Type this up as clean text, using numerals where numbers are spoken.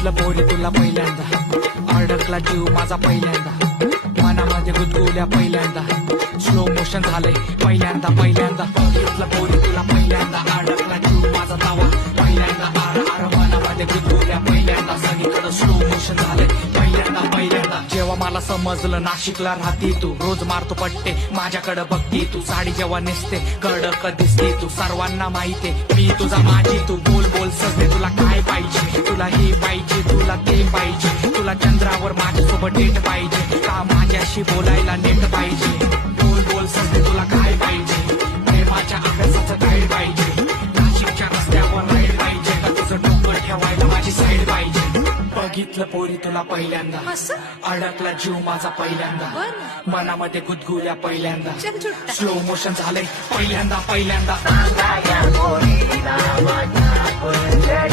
बघितलं पोरी तुला पहिल्यांदा, अडकला जीव माझा पहिल्यांदा, मनामध्ये गुदगुल्या पहिल्यांदा, स्लो मोशन झालंय पहिल्यांदा पहिल्यांदा. बघितलं पोरी तुला पहिल्यांदा, अडकला जीव माझा तवा पहिल्यांदा, मनामध्ये गुदगुल्या पहिल्यांदा, सगळीकडे स्लो मोशन झालंय पहिल्यांदा पहिल्यांदा. जेव्हा मला समजलं नाशिकला राहती तू, रोज मारतो पट्टे माझ्याकडे बघती तू, साडी जेव्हा नेसते कडक दिसते तू, सर्वांना माहितीये मी तुझा माझी तू. बोल बोल सजने तुला काय पाहिजे, तुला हे पाहिजे तुला ते पाहिजे, तुला चंद्रावर माझ्यासोबत डेट पाहिजे का माझ्याशी बोलायला नेट पाहिजे. बोल बोल सजने तुला काय पाहिजे, प्रेमाच्या अभ्यासाचं गाईड पाहिजे, नाशिकच्या रस्त्यावर राईड पाहिजे का तुझं डोकं ठेवायला माझी साईड पाहिजे. बघितलं पोरी तुला पहिल्यांदा, अडकला जीव माझा पहिल्यांदा, मनामध्ये गुदगुल्या पहिल्यांदा, स्लो मोशन झालंय पहिल्यांदा पहिल्यांदा.